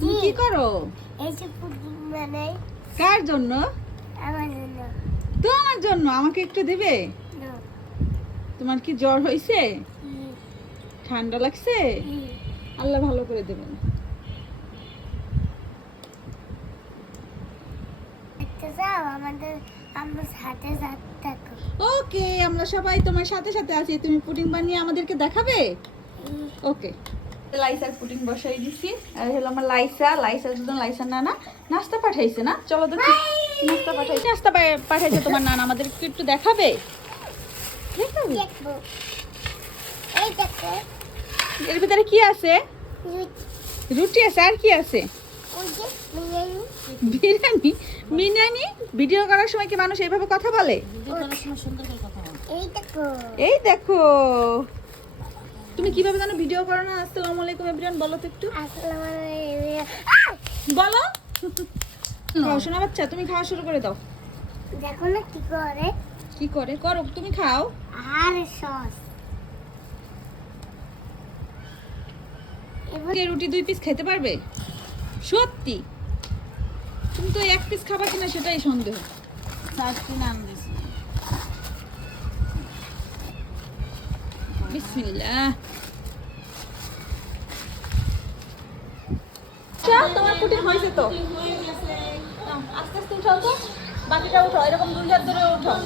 তুমি কি করো? এই যে পুডিং বানাই কার জন্য? আমার জন্য। তোমার জন্য। আমাকে একটু দিবে? না। তোমার কি জ্বর হয়েছে? হুম, ঠান্ডা লাগছে? হুম। আল্লাহ ভালো করে দেবেন। একটা যাও আমাদের আমার সাথে সাথে থাকো। ওকে, আমরা সবাই তোমার সাথে সাথে আছি। তুমি পুডিং বানিয়ে আমাদেরকে দেখাবে? হুম, ওকে। লাইসার পুডিং বসাই দিছি। আর হলো আমার লাইসার জন্য লাইসার নানা নাস্তা পাঠাইছে না? চলো দেখি। নাস্তা পাঠাইছে। নাস্তা পাঠাইছে তোমার নানা, আমাদেরকে একটু দেখাবে? দেখাবে? দেখবো। এই দেখো এর ভিতরে কি আছে? রুটি। রুটি আছে, আর কি আছে? ওই যে বিরিয়ানি। বিরিয়ানি। বিরিয়ানি ভিডিও করার সময় কি মানুষ এইভাবে কথা বলে? এই দেখো। এই দেখো, তুমি কিভাবে জানো ভিডিও করো না? আসসালামু আলাইকুম এভরিওয়ান, বলো তো একটু। আসসালামু আলাইকুম। বলো। খাও শোনা বাচ্চা, তুমি খাওয়া শুরু করে দাও। দেখো না কি করে। কি করে করো, তুমি খাও। আর সস। এবার কে রুটি 2 পিস খেতে পারবে? সত্যি? তুমি তো 1 পিস খাবা কিনা সেটাই সন্দেহ। 4টি নাম দিছি। বিসমিল্লাহ। আচ্ছা, তোমার পুডিং হয়েছে তো? নাও, আস্তে আস্তে উঠাও তো। বাকিটা উঠাও, এরকম 2 হাত ধরে উঠাও।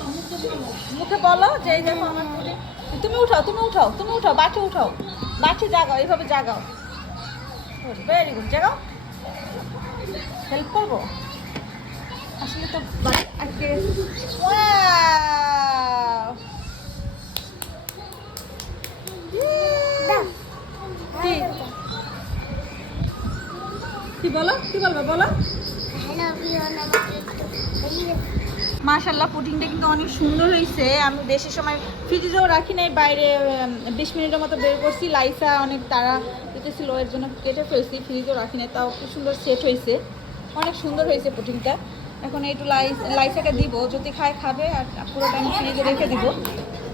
মুখে বলো যে এই দেখো আমার পুডিং। তুমি উঠাও, তুমি উঠাও, তুমি উঠাও, বাটি উঠাও। বাটি জাগাও, এইভাবে জাগাও। ভেরি গুড, জাগাও। হেল্প করবো? আসলে তো আজকে ওয়াও! দাও। কি? কি বলো? কি বলবে বলো? হ্যালো বিয়ন আমাকে একটু মাশাআল্লাহ, পুডিংটা কিন্তু অনেক সুন্দর হয়েছে। আমি বেশি সময় ফ্রিজেও রাখি নাই, বাইরে 20 মিনিটের মতো বের করছি। লাইসা অনেক তাড়া দিতেছিল, এর জন্য কেটে ফেলছি, ফ্রিজেও রাখি নাই। তাও খুব সুন্দর সেট হয়েছে, অনেক সুন্দর হয়েছে পুডিংটা। এখন একটু লাইসাকে দিব, যদি খায় খাবে, আর পুরোটা আমি ফ্রিজে রেখে দিব।